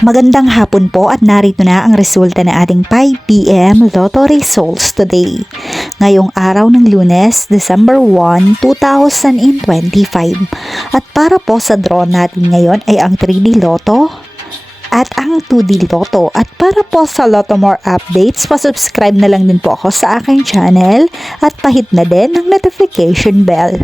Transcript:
Magandang hapon po at narito na ang resulta ng ating 5 PM Lotto results today. Ngayong araw ng Lunes, December 1, 2025. At para po sa draw natin ngayon ay ang 3D Lotto at ang 2D Lotto. At para po sa Lotto More updates, pa-subscribe na lang din po ako sa aking channel at pahit na din ang notification bell.